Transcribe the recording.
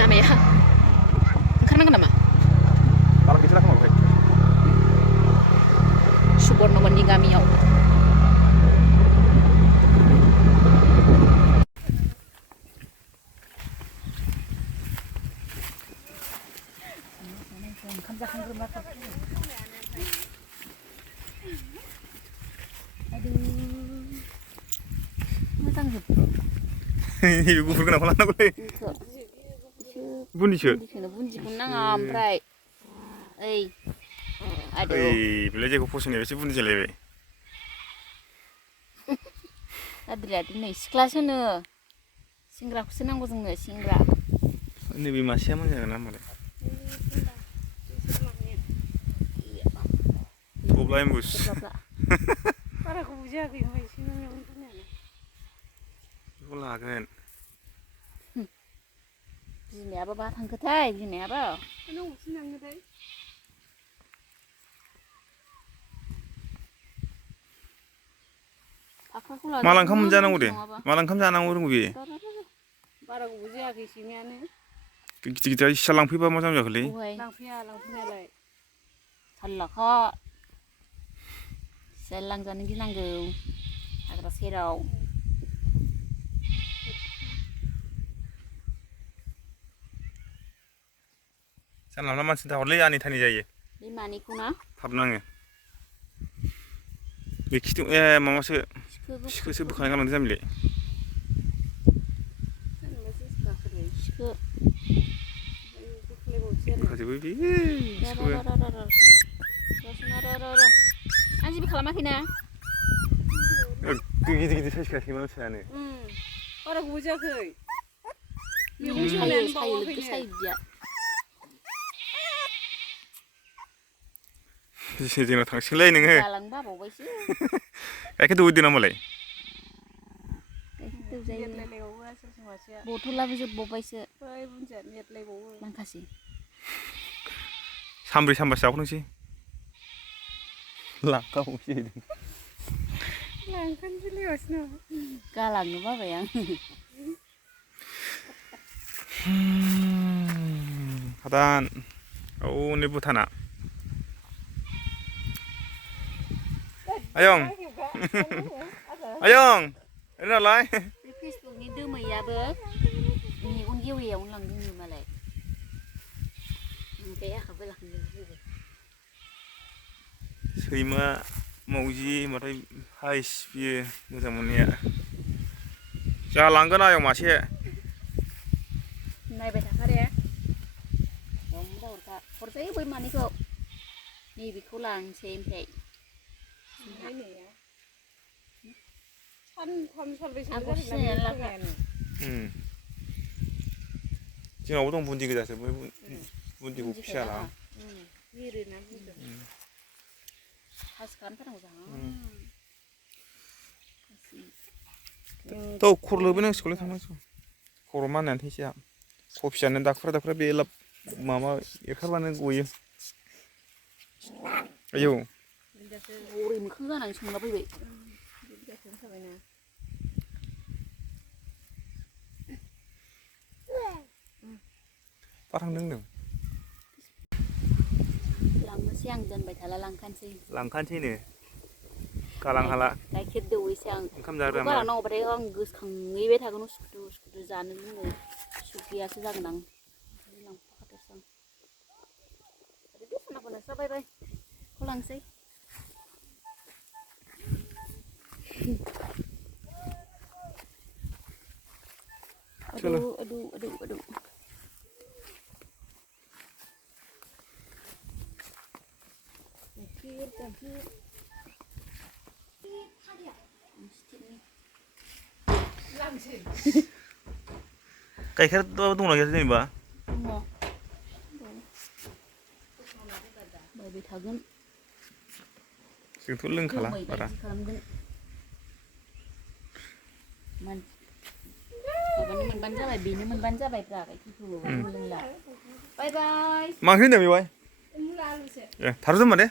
लामाया ओंखारनांगोन नामा बारा गैथारा खोमा बेहाय सुबर्णमणि गामियाव ओंखाम जाखांग्रोना मोजां जोब नैबे गुफुर गोनांखौ लानांगौलै बुन्दिसो बुन्दिखौनो नाङा ओमफ्राय ओइ आदै बेलाय जायखौ फसंनायाव एसे बुन्दि जालायबाय आद्रिया दिनै सिख्लासोनो सेंग्राखौसो नांगौ जोंनो सेंग्रा नैबे मासेया मोजां जागोन ना होमबालाय थब्ला एम्बुस बाराखौ बुजियाखै ओमफ्राय एसे मेगन फोरनियानो बेखौ लागोन बिमायाबो बहा थांखोथाय बिमायाबो नों अबेसिम थांखोथाय माला ओंखाम मोनजानांगौ दे माला ओंखाम जानांगौ रोंगौ बेयो बाराखौ बुजियाखै सैमायानो गिदिर गिदिर सिया लांफैबा मा जाखोलै लांफैया लांफैनायालाय थारलाखा सियाल लांजानो गिनांगौ हाग्रा सेराव जानला मोनला मानसिनि थाहरलै आनि थानि जायो बे मानैखौ ना थाब नाङो बे खिथु माबासो सिखोसो बोखानाय गालांदों जामबिलाय बोखाजोबो बे सिखौबो आं जेबो खालामाखैना गिदिर गिदिर साइज खासै मानसियानो बाराखौ बुजियाखै सायो जोंनाव थांसिगोनलै नोङो गालांबा बावबायसो गाइखेर दौहैदो नामालाय बथलाबो जोबबावबायसो नेटलायबावो लांखासै सानब्रै सानबासो जाबावथोंसै लांखाबावसै लांखानोसै लेगासिनो गालांनो बाबाय आं हादान औ नै भुटाना आयं आयं ओरैनालाय बे फेसबुकनि दोमैयाबो मेगन गेवैयावनो लांदों मालाय ओमफ्राय आंहाबो लांदों सैमा मावजि होनबाथाय हाइस बियो मोजां मोननाया जोंहा लांगोन आयं मासे नायबाय थाखारे हरजायो बै मानैखौ नैबेखौ लांसै ओमफ्राय सानथाम सानब्रैसो जोंनावबो दं बुन्दि गोजासो बुन्दिखौ फिसा लां थ' खर' लोबहैनांसिगौलै थांनांसिगौ खर' माननायानो थैसै आंहा कफियानो दाखुरा दाखुरा बे माबा एरखारबानो गयो आयौ ओरै मोखां जानानै संला फैबाय बहा थांदों होनदों लांनोसै आं दोनबाय थाला लांखानोसैनो गालां हाला गाइखेर दौहैसै आं ओंखाम जाग्रा गालांनांगौबाथाय आं गोसोखांहैबाय थागोन उसुखुथु उसुखुथु जानो लोंनो सुख गैयासो जागोन आं लांफाखाथारसै आं ओरै सनाखौ नोंस्राबायबाय बेखौ लांसै aduh गाइखेर दंना गैया जेनेबा बायबाय थागोन जोंथ' लोंखाला बारा माबानो मोनबानो जाबाय बेनो मोनबानो जाबाय ब्रा गाइखेरखौ लोंला बाय बाय मा ओंख्रि होनदों बेवाय ए थारुन होनबा दे